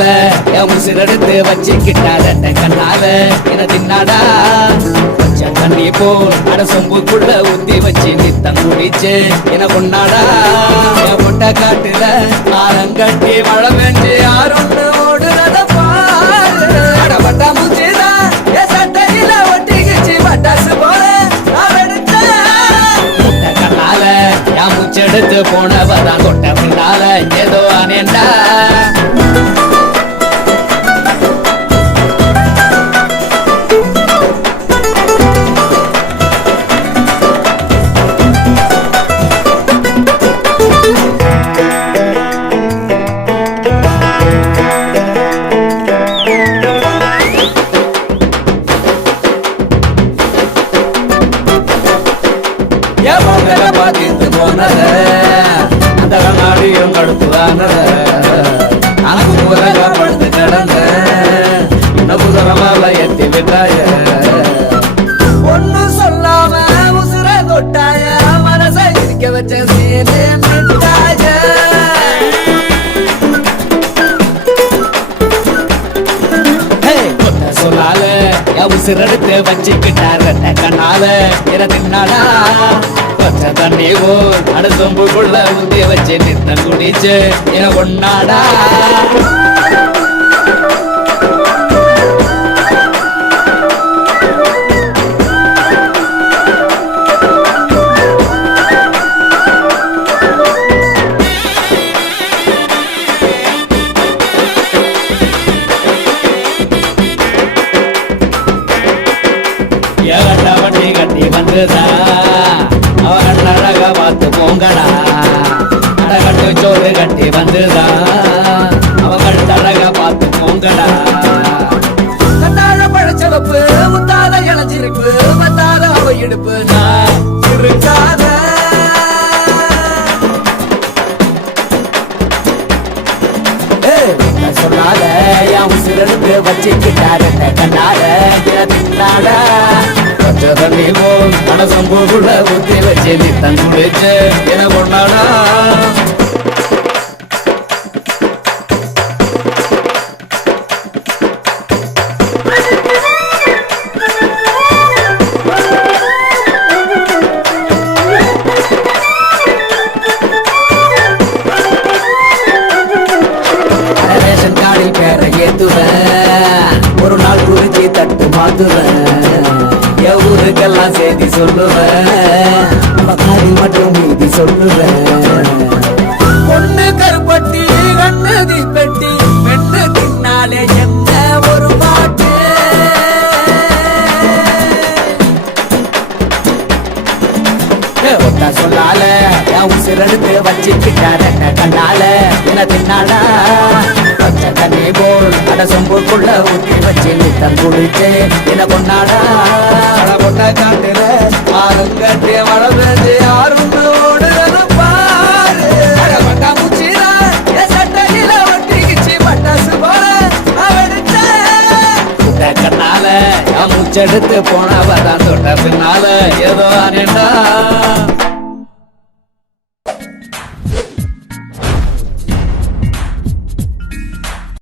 கண்ணால என் உசிரெடுத்து வச்சுக்கிட்டாத கண்ணால என தின்னாடா பச்சை தண்ணி போல் அட சொம்புக்குள்ள ஊத்தி வச்சு நித்தம் குடிச்சு என கொண்டாடா என் முட்டை காட்டுல ஆரங்கட்டி மழை பெஞ்சு யாருன்னு ஓடுறத பாரு அடப்பட்டா மூச்சுதான் என் சட்டையில ஒட்டிக்கிச்சு பட்டாசு போல நான் எடுத்தேன் முட்டை கண்ணால என் மூச்செடுத்து போனவதான் தொட்ட பின்னால ஏதோ அனேண்டா அந்த நாடியும் கடுத்துவானத அனக்கு முறையா படுத்து கிடந்த இன்னும் புதரமால எத்தி விட்டாய ஒன்னு சொல்லாம உசுர தொட்டாய மனசை இருக்க வச்ச சீனே மிட்டாய சொல்லால உசிரெடுத்து வச்சுக்கிட்டார கண்ணால என தின்னாடா பச்சை தண்ணி போல் அடுத்தொம்புக்குள்ள ஊதிய வச்சு நித்தம் குடிச்சு என கொண்டாடா வட்டி கட்டி வந்துதா அவன் அழகா பார்த்து போங்கடா அடகட்டு சோறு கட்டி வந்துதா அவன் அழகா பார்த்து போங்கடா கண்ணாழ பழச்சவப்பு முத்தாத இளஞ்சிருப்பு மத்தாத அவ இடுப்பு நான் இருக்காத சொன்னால என் உசிரெடுத்து வச்சுக்கிட்டாரு கண்ணால தின்னாடா பச்சை தண்ணி போல் மனசம்பூக்குள்ள ஊத்தி வச்சு நித்தம் குடிச்சு என கொண்டாடா ரேஷன் கார்டில் பேரை ஏத்துவேன் ஒரு நாள் குறிச்சி தட்டு மாத்துவேன் ஊருக்கெல்லாம் செய்தி சொல்லுவேன் பக்காரி மட்டும் மீதி சொல்லுவேன் பொண்ணு கருப்பட்டி கண்ணு தீப்பெட்டி பெண்ணு தின்னாலே என்ன ஒரு பாட்டு சொல்லால உசிரெடுத்து வச்சுக்கிட்டார கண்ணால என்ன தின்னாடா பச்சை தண்ணி போல் அட சொம்புக்குள்ள ஊத்தி வச்சு நித்தம் குடிச்சு என்ன கொண்டாடா பொண்ணை காட்டுல ஆளுங்கட்டி மழை பெஞ்சு யாருன்னு ஓடுறது பாரு பட்டா மூச்சில என் சட்டையில ஒட்டிக்கிச்சு பட்டாசு போல எடுத்த கண்ணால என் மூச்செடுத்து போனவதான் தொட்ட பின்னால ஏதோ அனேண்டா